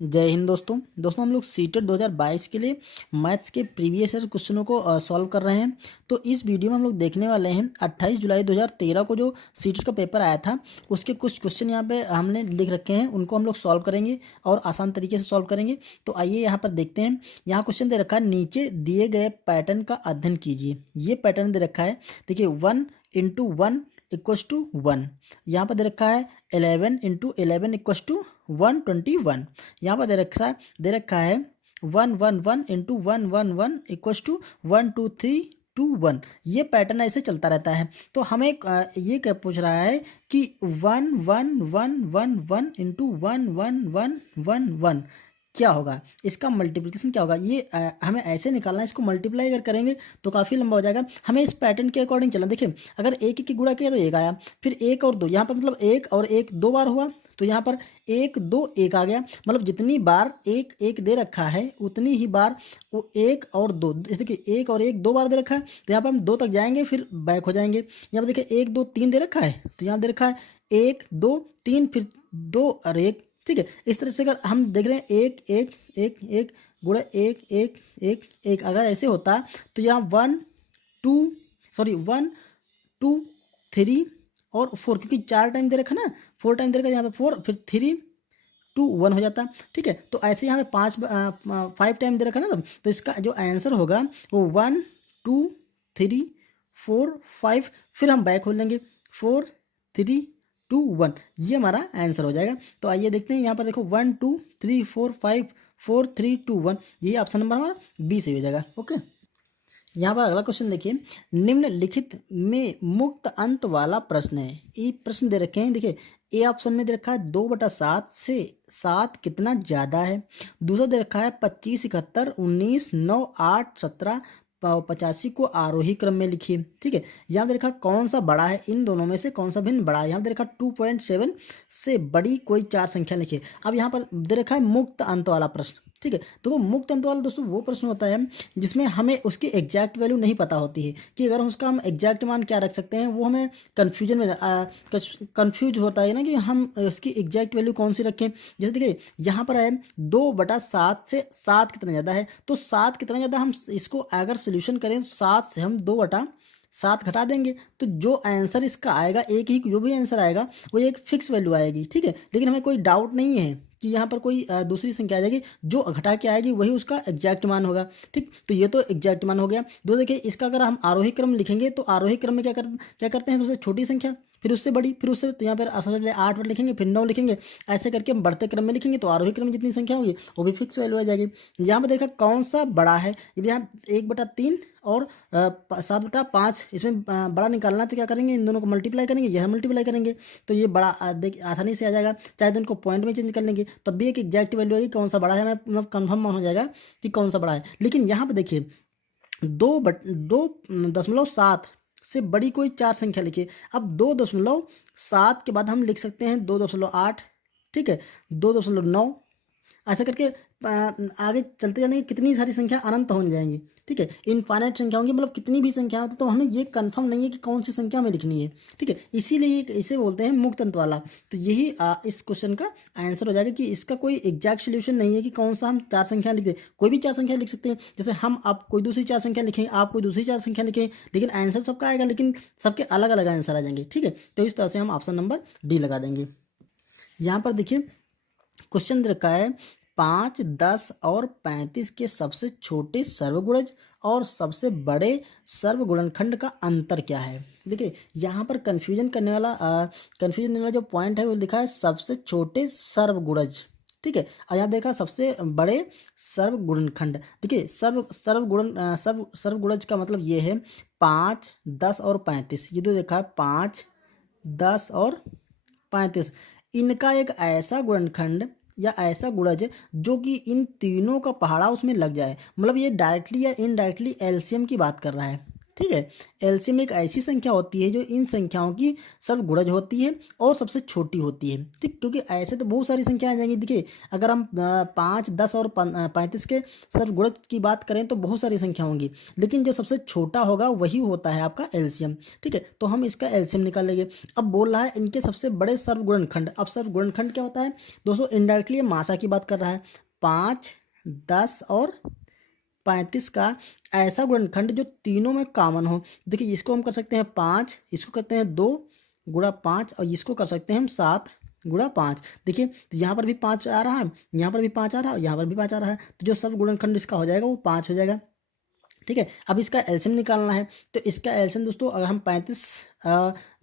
जय हिंद दोस्तों हम लोग सीटेट 2022 के लिए मैथ्स के प्रीवियस ईयर क्वेश्चनों को सॉल्व कर रहे हैं। तो इस वीडियो में हम लोग देखने वाले हैं 28 जुलाई 2013 को जो सीटेट का पेपर आया था उसके कुछ क्वेश्चन यहाँ पे हमने लिख रखे हैं, उनको हम लोग सॉल्व करेंगे और आसान तरीके से सॉल्व करेंगे। तो आइए यहाँ पर देखते हैं। यहाँ क्वेश्चन दे रखा है, नीचे दिए गए पैटर्न का अध्ययन कीजिए। ये पैटर्न दे रखा है, देखिए 1 × 1 = 1। यहाँ पर दे रखा है 11 × 11 = 121। यहाँ पर दे रखा है 1 1 1 × 1 1 1 = 1 2 3 2 1। ये पैटर्न ऐसे चलता रहता है। तो हमें ये क्या पूछ रहा है कि 1 1 1 1 1 × 1 1 1 1 1 क्या होगा, इसका मल्टीप्लिकेशन क्या होगा। ये हमें ऐसे निकालना है। इसको मल्टीप्लाई अगर करेंगे तो काफ़ी लंबा हो जाएगा। हमें इस पैटर्न के अकॉर्डिंग चलना। देखिए अगर एक की गुणा किया तो एक आया, फिर एक और दो, यहाँ पर मतलब एक और एक दो बार हुआ, तो यहाँ पर एक दो एक आ गया। मतलब जितनी बार एक एक दे रखा है उतनी ही बार वो एक और दो, देखिए एक और एक दो बार दे रखा है, तो यहाँ पर हम दो तक जाएंगे फिर बैक हो जाएंगे। यहाँ पर देखिए 1 2 3 दे रखा है, तो यहाँ दे रखा है 1 2 3 फिर 2 और 1। ठीक है, इस तरह से अगर हम देख रहे हैं एक एक एक एक गुणा एक एक एक एक, अगर ऐसे होता तो यहाँ 1 2 3 और 4, क्योंकि 4 टाइम दे रखा ना, 4 टाइम दे रखा, यहाँ पे 4 फिर 3 2 1 हो जाता। ठीक है, तो ऐसे यहाँ पे 5 टाइम दे रखा ना, तब तो इसका जो आंसर होगा वो 1 2 3 4 5, फिर हम बैक खोल लेंगे 4 3 2 1, ये हमारा आंसर हो जाएगा। तो आइए देखते हैं, यहाँ पर देखो 1 2 3 4 5 4 3 2 1, ये ऑप्शन नंबर हमारा बी सही हो जाएगा। ओके, यहाँ पर अगला क्वेश्चन देखिए, निम्नलिखित में मुक्त अंत वाला प्रश्न है। ये प्रश्न दे रखे हैं, देखिए ए ऑप्शन में दे रखा है 2/7 से 7 कितना ज़्यादा है। दूसरा दे रखा है 25 71 19 9 8 17 85 को आरोही क्रम में लिखिए। ठीक है, यहाँ दे रखा कौन सा बड़ा है, इन दोनों में से कौन सा भिन्न बड़ा है। यहाँ दे रखा 2.7 से बड़ी कोई 4 संख्या लिखिए। अब यहाँ पर दे रखा है मुक्त अंत वाला प्रश्न। ठीक है, तो वो मुक्त अंत वाला दोस्तों वो प्रश्न होता है जिसमें हमें उसकी एग्जैक्ट वैल्यू नहीं पता होती है कि अगर उसका हम एग्जैक्ट मान क्या रख सकते हैं। वो हमें कन्फ्यूजन में कन्फ्यूज होता है ना कि हम उसकी एग्जैक्ट वैल्यू कौन सी रखें। जैसे देखिए यहाँ पर है 2/7 से 7 कितना ज़्यादा है, तो 7 कितना ज़्यादा, हम इसको अगर सोल्यूशन करें तो 7 से हम 2/7 घटा देंगे, तो जो आंसर इसका आएगा, एक ही जो भी आंसर आएगा वो एक फिक्स वैल्यू आएगी। ठीक है, लेकिन हमें कोई डाउट नहीं है कि यहाँ पर कोई दूसरी संख्या आ जाएगी, जो घटा के आएगी वही उसका एग्जैक्ट मान होगा। ठीक, तो ये तो एग्जैक्ट मान हो गया। दो देखिए, इसका अगर हम आरोही क्रम लिखेंगे तो आरोही क्रम में क्या करते हैं, सबसे छोटी संख्या फिर उससे बड़ी फिर उससे, तो यहाँ पर असल 8 पर लिखेंगे फिर 9 लिखेंगे, ऐसे करके हम बढ़ते क्रम में लिखेंगे तो आरोही क्रम में जितनी संख्या होगी वो भी फिक्स वैल्यू आ जाएगी। यहाँ पर देखा कौन सा बड़ा है, ये भी यहाँ 1/3 और 7/5, इसमें बड़ा निकालना है, तो क्या करेंगे, इन दोनों को मल्टीप्लाई करेंगे, यह मल्टीप्लाई करेंगे, तो ये बड़ा देख आसानी से आ जाएगा। चाहे तो इनको पॉइंट में चेंज कर लेंगे तब भी एक एग्जैक्ट वैल्यू आएगी, कौन सा बड़ा है हमें मतलब कन्फर्म मान हो जाएगा कि कौन सा बड़ा है। लेकिन यहाँ पे देखिए 2.7 से बड़ी कोई 4 संख्या लिखिए। अब 2.7 के बाद हम लिख सकते हैं 2.8, ठीक है, 2.9, ऐसा करके आगे चलते जाएंगे, कितनी सारी संख्या अनंत हो जाएंगी। ठीक है, इनफाइनाइट संख्या होंगी, मतलब कितनी भी संख्या होती, तो हमें ये कंफर्म नहीं है कि कौन सी संख्या हमें लिखनी है। ठीक है, इसीलिए इसे बोलते हैं मुक्त अंत वाला। तो यही इस क्वेश्चन का आंसर हो जाएगा कि इसका कोई एग्जैक्ट सोल्यूशन नहीं है कि कौन सा हम 4 संख्या लिख दें। कोई भी 4 संख्या लिख सकते हैं, जैसे हम आप कोई दूसरी 4 संख्या लिखें, आप कोई दूसरी 4 संख्या लिखें, लेकिन आंसर सबका आएगा, लेकिन सबके अलग अलग आंसर आ जाएंगे। ठीक है, तो इस तरह से हम ऑप्शन नंबर डी लगा देंगे। यहाँ पर देखिए क्वेश्चन रखा है 5 10 और 35 के सबसे छोटे सर्वगुणज और सबसे बड़े सर्वगुणनखंड का अंतर क्या है। देखिए यहाँ पर कन्फ्यूजन देने वाला जो पॉइंट है वो लिखा है सबसे छोटे सर्वगुणज। ठीक है, और यहाँ देखा सबसे बड़े सर्वगुणनखंड। देखिए सर्वगुणज का मतलब ये है 5 10 और 35, ये जो देखा है 5 10 और 35, इनका एक ऐसा गुणनखंड या ऐसा गुणज जो कि इन तीनों का पहाड़ा उसमें लग जाए। मतलब ये डायरेक्टली या इनडायरेक्टली एलसीएम की बात कर रहा है। ठीक है। एलसीएम एक ऐसी संख्या होती है जो इन संख्याओं की सर्वगुणज होती है और सबसे छोटी होती है, ठीक। क्योंकि ऐसे तो बहुत सारी संख्याएं आ जाएंगी। देखिए अगर हम 5, 10 और 35 के सर्वगुणज की बात करें तो बहुत सारी संख्या होंगी, लेकिन जो सबसे छोटा होगा वही होता है आपका एलसीएम, ठीक है। तो हम इसका एलसीएम निकाल लेंगे। अब बोल रहा है इनके सबसे बड़े सर्वगुणनखंड। अब सर्वगुणनखंड क्या होता है दोस्तों, इनडायरेक्टली मासा की बात कर रहा है। 5, 10 और 35 का ऐसा गुणनखंड जो तीनों में कॉमन हो। देखिए इसको हम कर सकते हैं 5, इसको करते हैं 2 गुणा 5 और इसको कर सकते हैं हम 7 गुणा 5। देखिए तो यहाँ पर भी 5 आ रहा है, यहाँ पर भी 5 आ रहा है, यहाँ पर भी 5 आ रहा है, तो जो सब गुणनखंड इसका हो जाएगा वो 5 हो जाएगा, ठीक है। अब इसका एलसीएम निकालना है, तो इसका एलसीएम दोस्तों अगर हम 35,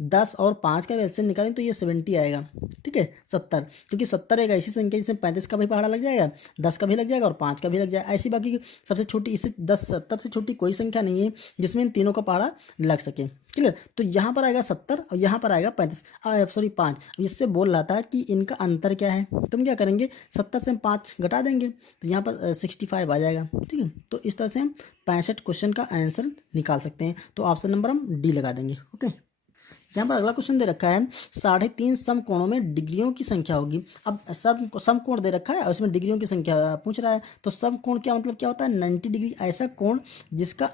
10 और 5 का एलसीएम निकालें तो ये 70 आएगा, ठीक है, 70। क्योंकि 70 एक ऐसी संख्या जिसमें 35 का भी पहाड़ा लग जाएगा, 10 का भी लग जाएगा और 5 का भी लग जाएगा। ऐसी बाकी सबसे छोटी, इससे 10, 70 से छोटी कोई संख्या नहीं है जिसमें इन तीनों का पहाड़ा लग सके, क्लियर। तो यहाँ पर आएगा 70 और यहाँ पर आएगा 35, सॉरी 5। इससे बोल रहा था कि इनका अंतर क्या है, तो हम क्या करेंगे 70 से हम 5 घटा देंगे तो यहाँ पर 65 आ जाएगा, ठीक है। तो इस तरह से हम 65 क्वेश्चन का आंसर निकाल सकते हैं। तो ऑप्शन नंबर हम डी लगा देंगे, ओके। यहाँ पर अगला क्वेश्चन दे रखा है 3.5 समकोणों में डिग्रियों की संख्या होगी। अब समकोण दे रखा है और इसमें डिग्रियों की संख्या पूछ रहा है। तो समकोण क्या मतलब क्या होता है, 90 डिग्री ऐसा कोण जिसका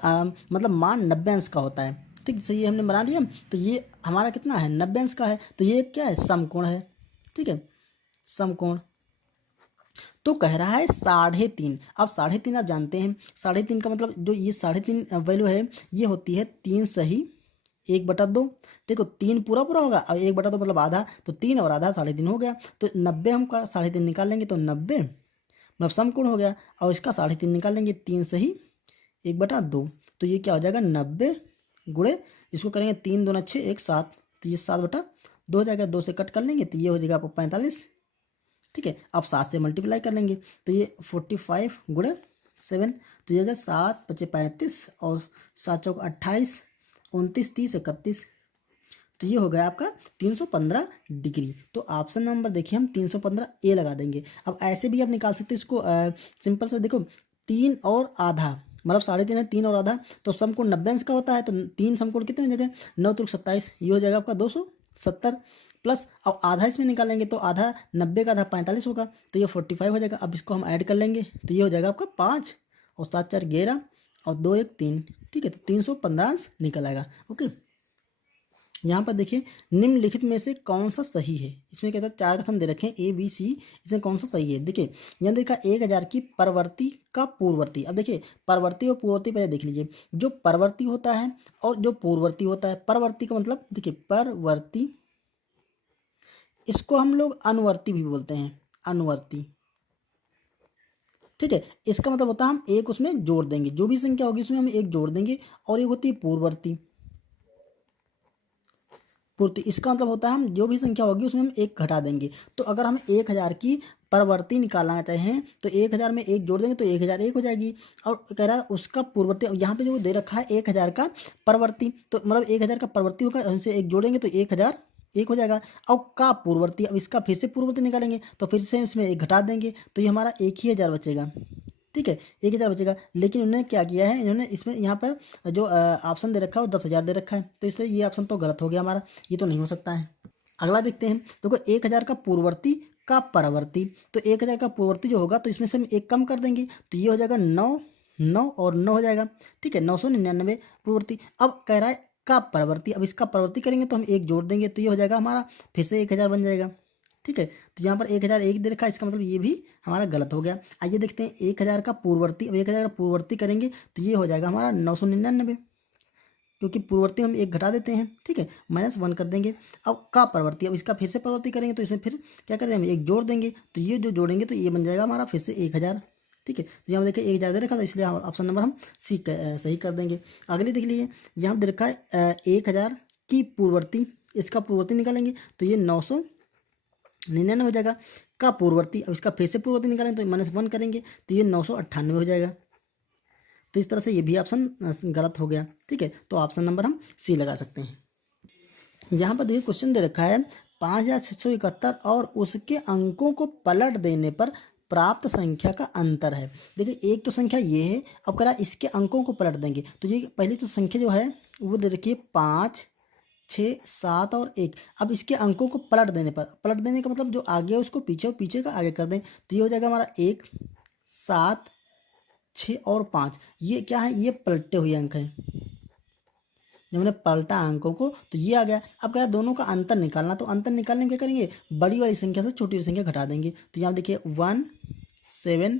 मतलब मान 90 अंश का होता है, ठीक। सही हमने बना लिया। तो ये हमारा कितना है 90 अंश का है, तो ये क्या है समकोण है, ठीक है, समकोण। तो कह रहा है 3.5। अब 3.5 आप जानते हैं, 3.5 का मतलब जो ये 3.5 वैल्यू है ये होती है 3 सही 1/2। देखो 3 पूरा पूरा होगा और 1/2 मतलब आधा, तो 3 और आधा 3.5 हो गया। तो 90 हम का 3.5 निकाल लेंगे तो 90 मतलब समकोण हो गया। और इसका 3.5 निकाल लेंगे 3 सही 1/2, तो ये क्या हो जाएगा 90 गुणे इसको करेंगे 3 दूना 6 1 7, तो ये 7/2 हो जाएगा। 2 से कट कर लेंगे तो ये हो जाएगा आपको 45, ठीक है। अब 7 से मल्टीप्लाई कर लेंगे तो ये 45 गुणे 7, तो ये 7 × 5 = 35 और 7 × 4 = 28, 29, 30, 31, तो ये हो गया आपका 315 डिग्री। तो ऑप्शन नंबर देखिए हम 315 ए लगा देंगे। अब ऐसे भी आप निकाल सकते हैं इसको, सिंपल से देखो 3 और आधा मतलब 3.5 है, 3 और आधा, तो समकोण 90 अंश का होता है। तो 3 समकोण कितने हो जाएगा 9 × 3 = 27, ये हो जाएगा आपका 270 प्लस अब आधा इसमें निकालेंगे तो आधा 90 का आधा 45 होगा, तो ये 45 हो जाएगा। अब इसको हम ऐड कर लेंगे तो ये हो जाएगा आपका 5 और 7 × 4 = 11 और 2 × 1 = 3, ठीक है। तो 315 अंश निकल आएगा, ओके। यहाँ पर देखिए निम्नलिखित में से कौन सा सही है। इसमें कहता है 4 कथन दे रखे हैं ए बी सी, इसमें कौन सा सही है। देखिए यहाँ देखा 1000 की परवर्ती का पूर्ववर्ती। अब देखिए परवर्ती और पूर्ववर्ती पहले देख लीजिए। जो परवर्ती होता है और जो पूर्ववर्ती होता है, परवर्ती का मतलब देखिए परवर्ती, इसको हम लोग अनुवर्ती भी बोलते हैं, अनुवर्ती, ठीक है। इसका मतलब होता है हम एक उसमें जोड़ देंगे, जो भी संख्या होगी उसमें हम एक जोड़ देंगे, और एक होती है पूर्ववर्ती, पूर्ति। इसका मतलब होता है हम जो भी संख्या होगी उसमें हम एक घटा देंगे। तो अगर हम 1000 की परवर्ती निकालना चाहें तो 1000 में एक जोड़ देंगे तो 1001 हो जाएगी। और कह रहा है उसका पूर्ववर्ती, यहाँ पे जो दे रखा है 1000 का परवर्ती, तो मतलब 1000 का परवर्ती होगा, हमसे एक जोड़ेंगे तो 1001 हो जाएगा। और का पूर्ववर्ती, अब इसका फिर से पूर्ववर्ती निकालेंगे तो फिर से इसमें एक घटा देंगे तो ये हमारा 1000 बचेगा, ठीक है, 1000 बचेगा। लेकिन उन्होंने क्या किया है, इन्होंने इसमें यहाँ पर जो ऑप्शन दे रखा है वो 10,000 दे रखा है, तो इसलिए ये ऑप्शन तो गलत हो गया हमारा, ये तो नहीं हो सकता है। अगला देखते हैं, देखो 1000 का पूर्ववर्ती का परवर्ती, तो 1000 का पूर्ववर्ती जो होगा तो इसमें से हम एक कम कर देंगे तो ये हो जाएगा 9, 9 और 9 हो जाएगा, ठीक है, 999 पूर्ववर्ती। अब कह रहा है का परवर्ती, अब इसका परवर्ती करेंगे तो हम एक जोड़ देंगे तो ये हो जाएगा हमारा फिर से 1000 बन जाएगा, ठीक है। तो यहाँ पर 1001 दे रखा है, इसका मतलब ये भी हमारा गलत हो गया। आइए देखते हैं 1000 का पूर्ववर्ती, अब 1000 का पूर्ववर्ती करेंगे तो ये हो जाएगा हमारा 999, क्योंकि पूर्ववर्ती हम एक घटा देते हैं, ठीक है, -1 कर देंगे। अब का परवर्ती, अब इसका फिर से परवर्ती करेंगे तो इसमें फिर क्या करेंगे हम एक जोड़ देंगे, तो ये जो जोड़ेंगे तो ये बन जाएगा हमारा फिर से 1000, ठीक है। तो यहाँ देखिए 1000 दे रखा था, इसलिए ऑप्शन नंबर हम सी सही कर देंगे। अगले देख लीजिए, यहाँ दे रखा है 1000 की पूर्ववर्ती, इसका पूर्ववर्ती निकालेंगे तो ये 999 हो जाएगा। का पूर्ववर्ती, अब इसका फिर से पूर्ववर्ती निकालेंगे तो -1 करेंगे तो ये 998 हो जाएगा। तो इस तरह से ये भी ऑप्शन गलत हो गया, ठीक है। तो ऑप्शन नंबर हम सी लगा सकते हैं। यहाँ पर देखिए क्वेश्चन दे रखा है 5671 और उसके अंकों को पलट देने पर प्राप्त संख्या का अंतर है। देखिए एक तो संख्या ये है, अब कह रहा है इसके अंकों को पलट देंगे, तो ये पहली तो संख्या जो है वो दे रखी है 5, 6, 7 और 1। अब इसके अंकों को पलट देने पर, पलट देने का मतलब जो आगे है उसको पीछे और पीछे का आगे कर दें, तो ये हो जाएगा हमारा 1, 7, 6 और 5। ये क्या है, ये पलटे हुए अंक हैं। जब हमने पलटा अंकों को तो ये आ गया। अब क्या है, दोनों का अंतर निकालना, तो अंतर निकालने में क्या करेंगे, बड़ी वाली संख्या से छोटी वाली संख्या घटा देंगे। तो यहाँ देखिए 1, 7,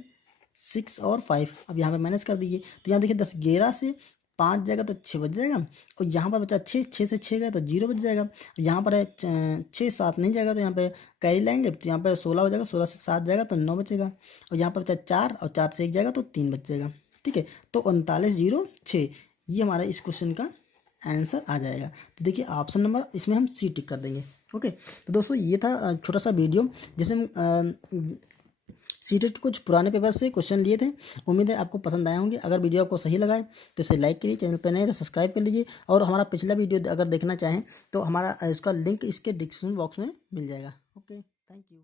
6 और 5। अब यहाँ पे माइनस कर दीजिए, तो यहाँ देखिए 10, 11 से 5 जाएगा तो 6 बच जाएगा, और यहाँ पर बचा 6, 6 से 6 गए तो 0 बच जाएगा। यहाँ पर है 6, 7 नहीं जाएगा तो यहाँ पे कैरी लाएंगे, तो यहाँ पे 16 हो जाएगा, 16 से 7 जाएगा तो 9 बचेगा, और यहाँ पर बचा 4 और 4 से 1 जाएगा तो 3 बच जाएगा। ठीक है, तो 39, 0, 6 ये हमारा इस क्वेश्चन का आंसर आ जाएगा। तो देखिए ऑप्शन नंबर इसमें हम सी टिक कर देंगे। ओके, तो दोस्तों ये था छोटा सा वीडियो जिसमें हम सीटेट के कुछ पुराने पेपर से क्वेश्चन लिए थे। उम्मीद है आपको पसंद आए होंगे। अगर वीडियो आपको सही लगा है तो इसे लाइक करिए, चैनल पर नए तो सब्सक्राइब कर लीजिए, और हमारा पिछला वीडियो अगर देखना चाहें तो हमारा इसका लिंक इसके डिस्क्रिप्शन बॉक्स में मिल जाएगा। Okay, thank you.